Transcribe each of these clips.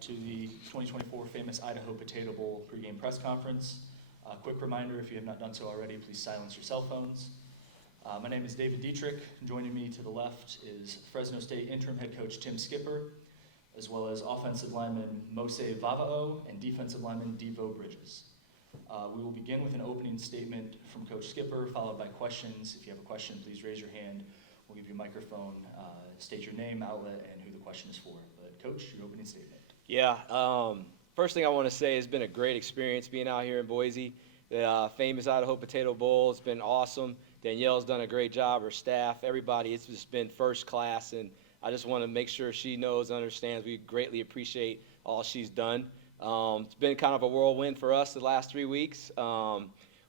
to the 2024 famous Idaho Potato Bowl pregame press conference. Quick reminder, if you have not done so already, please silence your cell phones. My name is David Dietrich. Joining me to the left is Fresno State interim head coach Tim Skipper, as well as offensive lineman Mose Vavao and defensive lineman Devo Bridges. We will begin with an opening statement from Coach Skipper, followed by questions. If you have a question, please raise your hand. We'll give you a microphone, state your name, outlet, and who the question is for. But Coach, your opening statement. Yeah, first thing I want to say, it's been a great experience being out here in Boise. The famous Idaho Potato Bowl, it's been awesome. Danielle's done a great job, her staff, everybody. It's just been first class, and I just want to make sure she knows and understands we greatly appreciate all she's done. It's been kind of a whirlwind for us the last 3 weeks.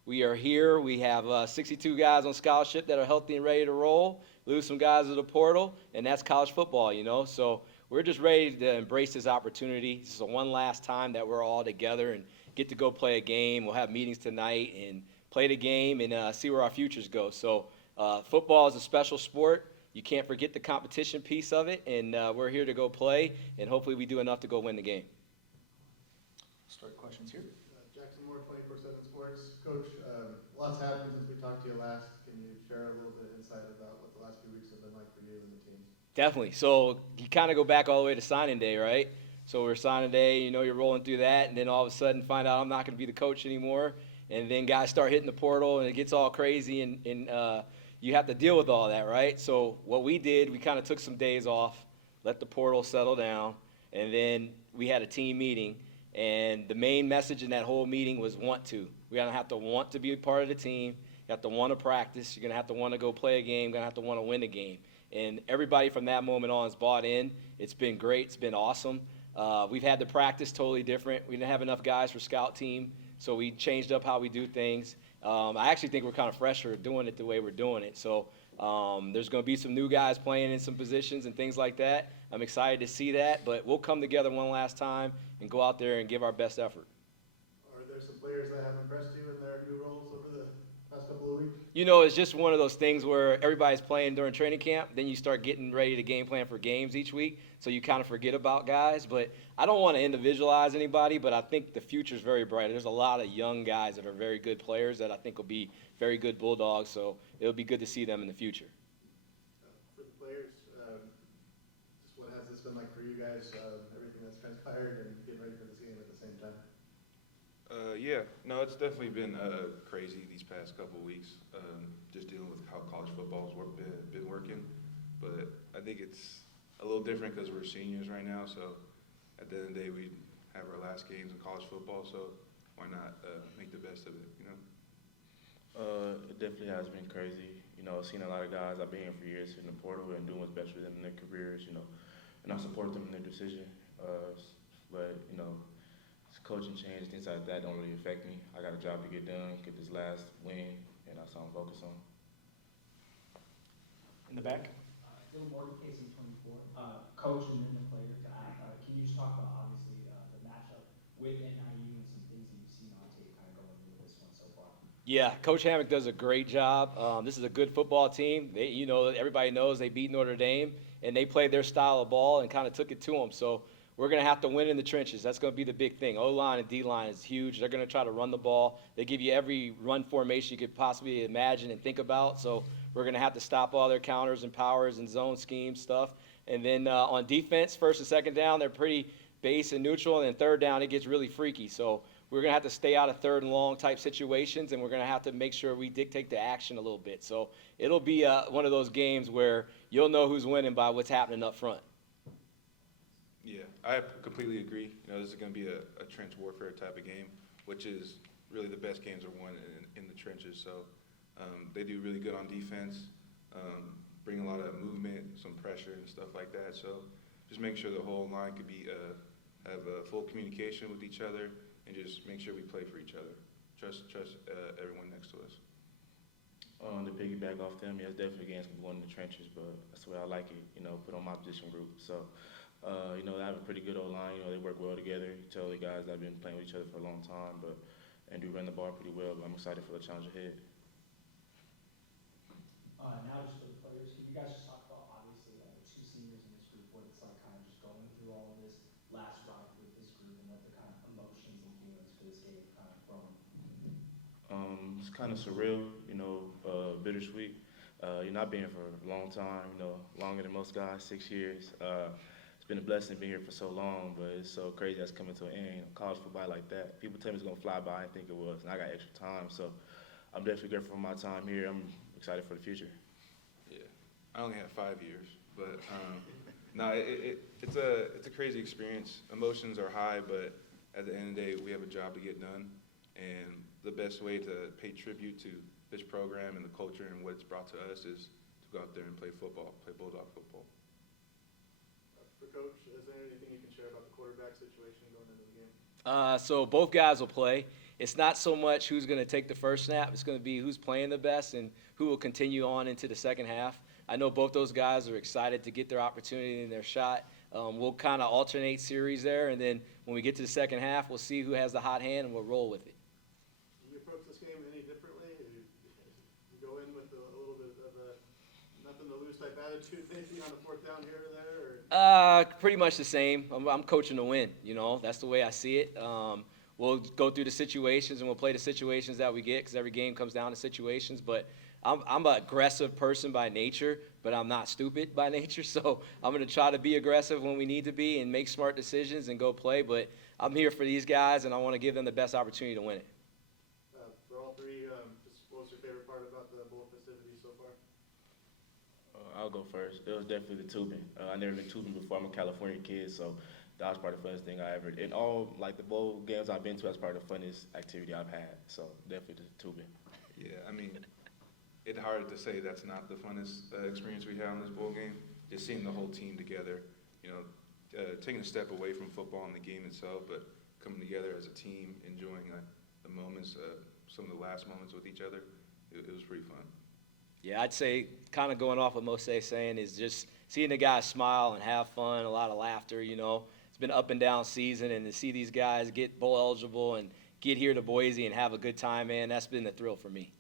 We are here. We have 62 guys on scholarship that are healthy and ready to roll. Lose some guys to the portal, and that's college football, you know. So we're just ready to embrace this opportunity. This is the one last time that we're all together and get to go play a game. We'll have meetings tonight and play the game and see where our futures go. So football is a special sport. You can't forget the competition piece of it, and we're here to go play, and hopefully we do enough to go win the game. Start questions here. Jackson Moore, 24/7 Sports. Coach, lots happened since we talked to you last. Can you share a little bit of insight about what the last few weeks have been like for you and the team? Definitely. So you kind of go back all the way to signing day, right? So we're signing day, you know, you're rolling through that, and then all of a sudden find out I'm not going to be the coach anymore, and then guys start hitting the portal, and it gets all crazy, and you have to deal with all that, right? So what we did, we kind of took some days off, let the portal settle down, and then we had a team meeting. And the main message in that whole meeting was want to. We're going to have to want to be a part of the team. You have to want to practice. You're going to have to want to go play a game. You're going to have to want to win a game. And everybody from that moment on has bought in. It's been great. It's been awesome. We've had the practice totally different. We didn't have enough guys for scout team, so we changed up how we do things. I actually think we're kind of fresher doing it the way we're doing it. So there's going to be some new guys playing in some positions and things like that. I'm excited to see that, but we'll come together one last time and go out there and give our best effort. Are there some players that have impressed you in their new roles over the past couple of weeks? You know, it's just one of those things where everybody's playing during training camp, then you start getting ready to game plan for games each week, so you kind of forget about guys. But I don't want to individualize anybody, but I think the future's very bright. There's a lot of young guys that are very good players that I think will be very good Bulldogs, so it'll be good to see them in the future. For the players, just what has this been like for you guys, everything that's transpired and getting ready for this game at the same time? Yeah, no, it's definitely been crazy these past couple of weeks, just dealing with how college football's been working. But I think it's a little different because we're seniors right now, so at the end of the day, we have our last games in college football, so why not make the best of it, you know? It definitely has been crazy. You know, seeing a lot of guys I've been here for years in the portal and doing what's best for them in their careers, you know, and I support them in their decision. But, you know, coaching change, things like that don't really affect me. I got a job to get done, get this last win, and that's what I'm focused on. In the back. Dylan Morgan, KC24. Coach and then the player. Can you just talk about, obviously, the matchup with NIU and some things that you've seen on tape kind of going into this one so far? Yeah, Coach Hammock does a great job. This is a good football team. They, you know, everybody knows they beat Notre Dame, and they played their style of ball and kind of took it to them. So we're going to have to win in the trenches. That's going to be the big thing. O-line and D-line is huge. They're going to try to run the ball. They give you every run formation you could possibly imagine and think about. So we're going to have to stop all their counters and powers and zone scheme stuff. And then on defense, first and second down, they're pretty base and neutral. And then third down, it gets really freaky. So we're going to have to stay out of third and long type situations, and we're going to have to make sure we dictate the action a little bit. So it'll be one of those games where you'll know who's winning by what's happening up front. Yeah, I completely agree. You know, this is going to be a trench warfare type of game, which is really the best games are won in the trenches. So they do really good on defense, bring a lot of movement, some pressure and stuff like that. So just make sure the whole line could be have full communication with each other, and just make sure we play for each other. Trust everyone next to us. To piggyback off them, yeah, it's definitely games we won in the trenches, but that's the way I like it, you know, put on my position group. So, you know, they have a pretty good O-line. You know, they work well together. You tell the guys that have been playing with each other for a long time, and do run the ball pretty well, but I'm excited for the challenge ahead. Now just for the players, can you guys just talk about, obviously, the two seniors in this group, what it's like kind of just going through all of this last ride through this game kind of from? It's kind of surreal, bittersweet. Not being here for a long time, longer than most guys, 6 years. It's been a blessing being here for so long, but it's so crazy that's coming to an end. College football like that. People tell me it's going to fly by. I didn't think it was, and I got extra time. So I'm definitely grateful for my time here. I'm excited for the future. Yeah, I only had 5 years, but no, it's a crazy experience. Emotions are high, but at the end of the day, we have a job to get done, and the best way to pay tribute to this program and the culture and what it's brought to us is to go out there and play football, play Bulldog football. For Coach, is there anything you can share about the quarterback situation going into the game? So both guys will play. It's not so much who's going to take the first snap. It's going to be who's playing the best and who will continue on into the second half. I know both those guys are excited to get their opportunity and their shot. We'll kind of alternate series there, and then when we get to the second half, we'll see who has the hot hand, and we'll roll with it. Do you approach this game any differently? You go in with a little bit of a nothing to lose type attitude, maybe on the fourth down here or there? Or? Pretty much the same. I'm coaching to win, That's the way I see it. We'll go through the situations, and we'll play the situations that we get because every game comes down to situations. But I'm an aggressive person by nature, but I'm not stupid by nature. So I'm going to try to be aggressive when we need to be and make smart decisions and go play. But I'm here for these guys, and I want to give them the best opportunity to win it. For all three, just what was your favorite part about the bowl festivities so far? I'll go first. It was definitely the tubing. I never been tubing before. I'm a California kid, so that was probably the funnest thing I ever did. In all, the bowl games I've been to, that's probably the funnest activity I've had. So definitely the tubing. Yeah, I mean, it's hard to say that's not the funnest experience we had in this bowl game. Just seeing the whole team together, taking a step away from football and the game itself, but coming together as a team, enjoying the moments, some of the last moments with each other. It was pretty fun. Yeah, I'd say kind of going off what Mosse's saying is just seeing the guys smile and have fun, a lot of laughter, It's been up and down season, and to see these guys get bowl eligible and get here to Boise and have a good time, man, that's been the thrill for me.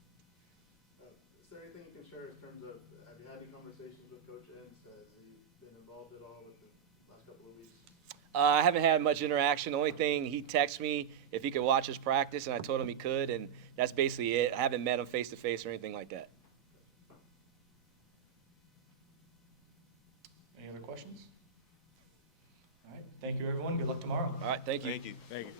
Is there anything you can share in terms of, have you had any conversations with Coach Entz? Has he been involved at all with the last couple of weeks? I haven't had much interaction. The only thing, he texted me if he could watch his practice, and I told him he could, and that's basically it. I haven't met him face-to-face or anything like that. Any other questions? All right, thank you, everyone. Good luck tomorrow. All right, thank you. Thank you. Thank you.